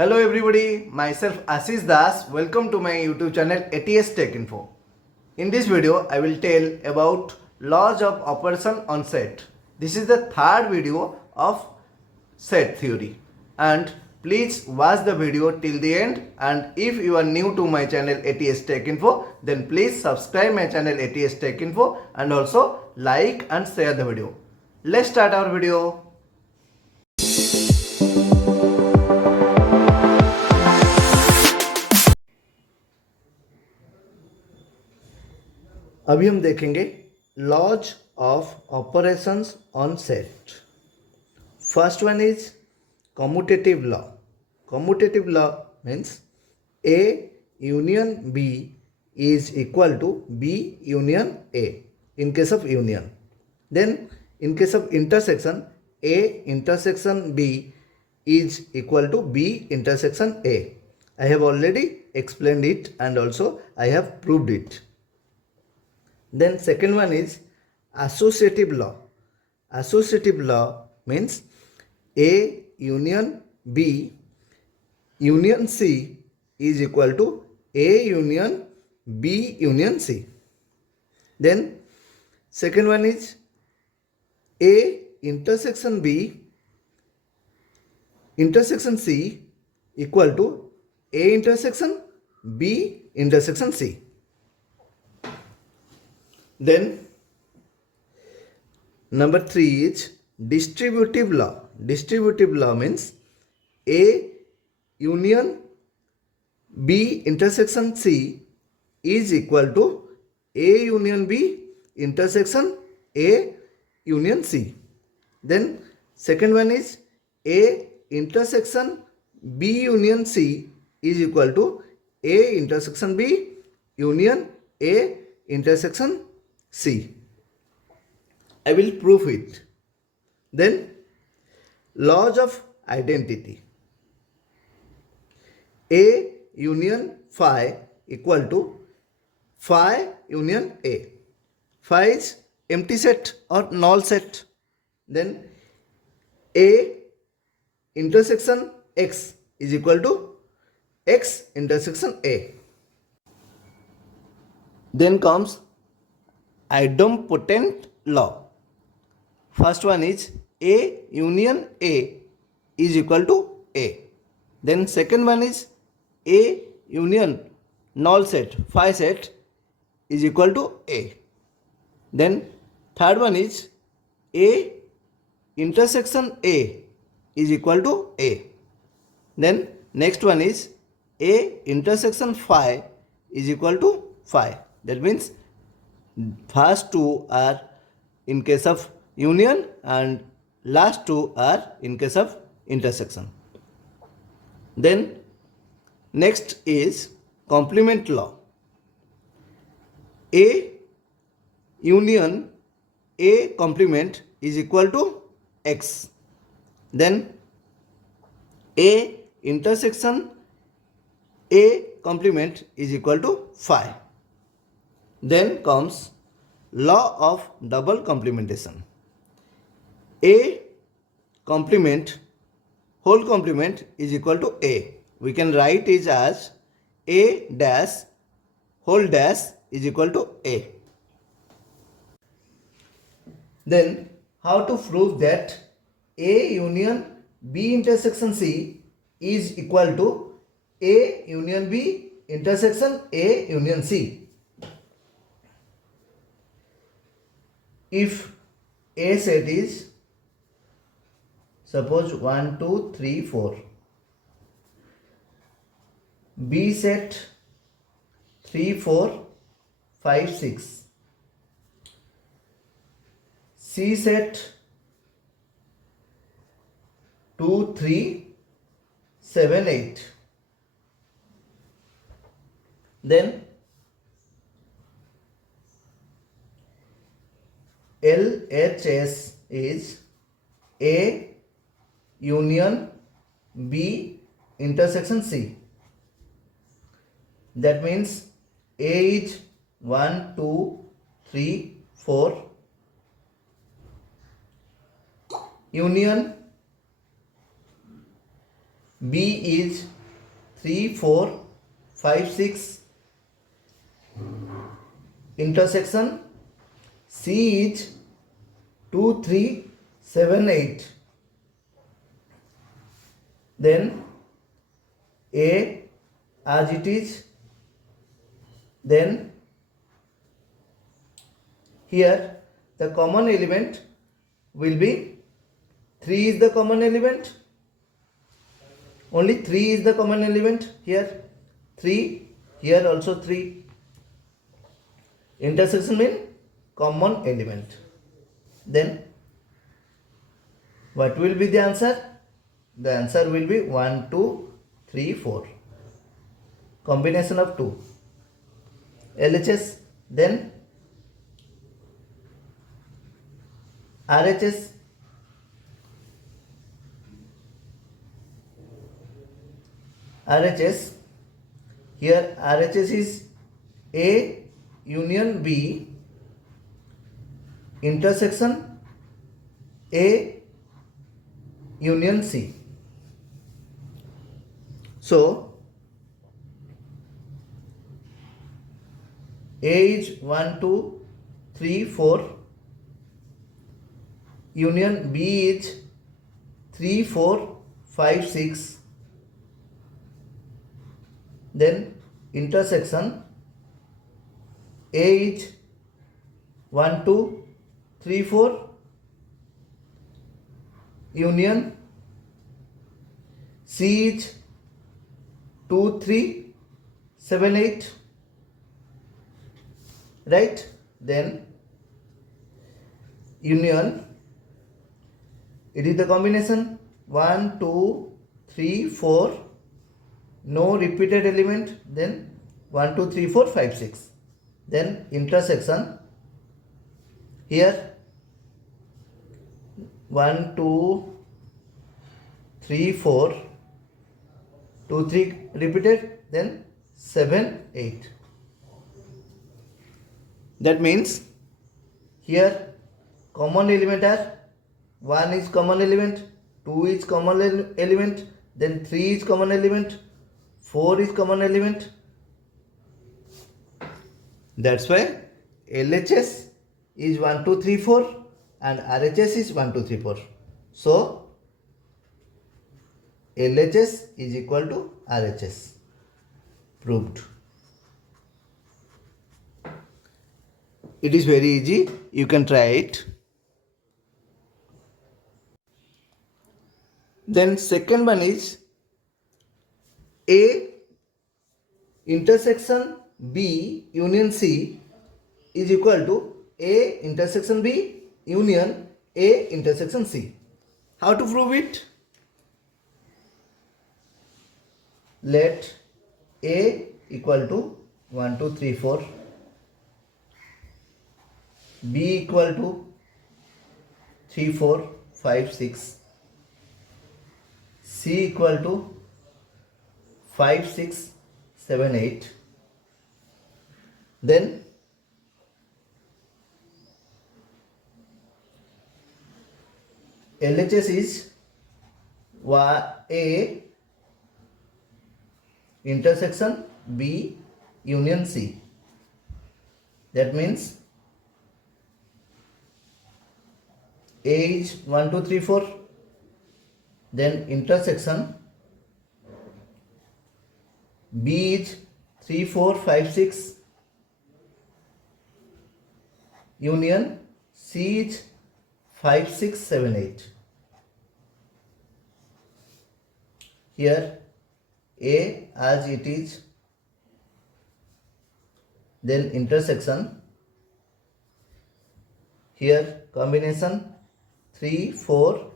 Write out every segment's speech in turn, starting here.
Hello everybody, myself Ashish Das. Welcome to my YouTube channel ATS Tech Info. In this video, I will tell about laws of operation on set. This is the third video of set theory. And please watch the video till the end. And if you are new to my channel ATS Tech Info, then please subscribe my channel ATS Tech Info and also like and share the video. Let's start our video. अभी हम देखेंगे laws of operations on set. First one is commutative law. Commutative law means A union B is equal to B union A in case of union. Then in case of intersection, A intersection B is equal to B intersection A. I have already explained it and also I have proved it. Then second one is associative law. Associative law means A union B union C is equal to A union B union C. Then second one is A intersection B intersection C equal to A intersection B intersection C. Then number 3 is distributive law. Distributive law means A union B intersection C is equal to A union B intersection A union C. Then second one is A intersection B union C is equal to A intersection B union A intersection C. I will prove it. Then laws of identity. A union phi equal to phi union A. Phi is empty set or null set. Then A intersection X is equal to X intersection A. Then comes idempotent law. First one is A union A is equal to A. Then second one is A union null set phi set is equal to A. Then third one is A intersection A is equal to A. Then next one is A intersection phi is equal to phi. That means first two are in case of union and last two are in case of intersection. Then next is complement law. A union A complement is equal to X. Then A intersection A complement is equal to phi. Then comes law of double complementation. A complement whole complement is equal to A. We can write it as A dash whole dash is equal to A. Then how to prove that A union B intersection C is equal to A union B intersection A union C? If A set is suppose 1 2 3 4, B set 3 4 5 6, C set 2 3 7 8, then LHS is A union B intersection C. That means A is 1 2 3 4 union B is 3, 4, 5, 6 intersection. C is 2, 3, 7, 8. Then A as it is. Then here the common element will be 3 is the common element. Only 3 is the common element here. 3, here also 3. Intersection means common element. Then what will be the answer? The answer will be 1, 2, 3, 4. Combination of 2. LHS. Then RHS. RHS. Here RHS is A union B intersection A union C. So A is 1, 2, 3, 4. Union B is 3, 4, 5, 6. Then intersection A is 1, 2, 3, 4. Union C is 2, 3, 7, 8. Right? Then union, it is the combination 1, 2, 3, 4. No repeated element. Then 1, 2, 3, 4, 5, 6. Then intersection here 1, 2, 3, 4. 2, 3 repeated. Then 7, 8. That means here common element are 1 is common element, 2 is common element, then 3 is common element, 4 is common element. That's why LHS is 1, 2, 3, 4 and RHS is 1, 2, 3, 4. So LHS is equal to RHS. Proved. It is very easy. You can try it. Then second one is A intersection B union C is equal to A intersection B union A intersection C. How to prove it? Let A equal to 1, 2, 3, 4. B equal to 3, 4, 5, 6. C equal to 5, 6, 7, 8. Then LHS is A intersection B union C. That means A is 1, 2, 3, 4. Then intersection B is 3, 4, 5, 6. Union C is 5, 6, 7, 8. Here A as it is. Then intersection. Here combination 3, 4,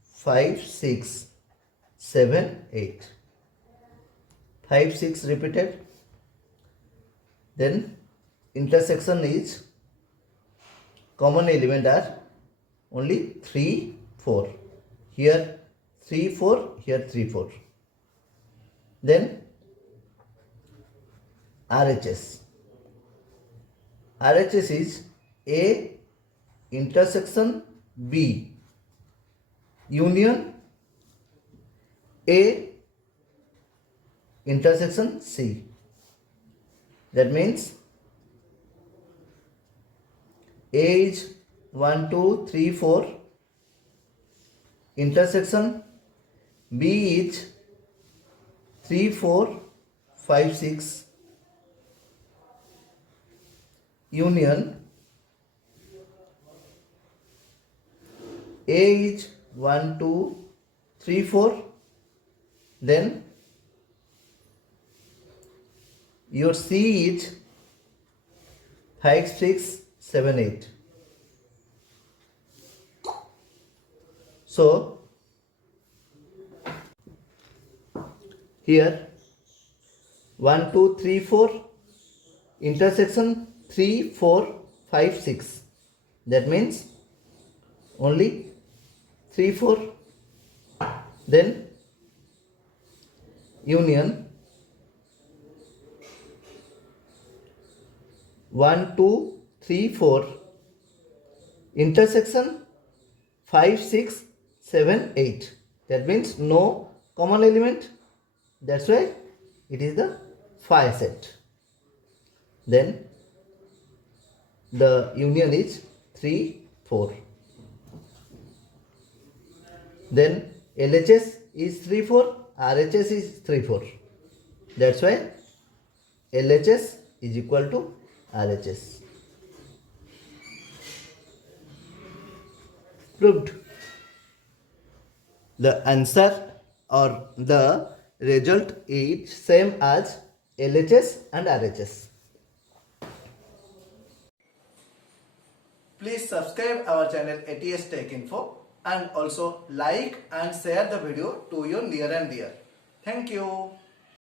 5, 6, 7, 8. 5, 6 repeated. Then intersection is common element are only 3, 4. Here 3, 4, here 3, 4. Then RHS. RHS is A intersection B union A intersection C. That means A is 1, 2, 3, 4. Intersection B is 3, 4, 5, 6. Union A is 1, 2, 3, 4. Then your C is 5, 6, 7, 8. So here 1, 2, 3, 4 intersection 3, 4, 5, 6. That means only 3, 4. Then union 1, 2, 3, 4 intersection 5, 6, 7, 8. That means no common element. That's why it is the phi set. Then the union is 3, 4. Then LHS is 3, 4, RHS is 3, 4. That's why LHS is equal to RHS. Proved. The answer or the result is same as LHS and RHS. Please subscribe our channel ATS Tech Info and also like and share the video to your near and dear. Thank you.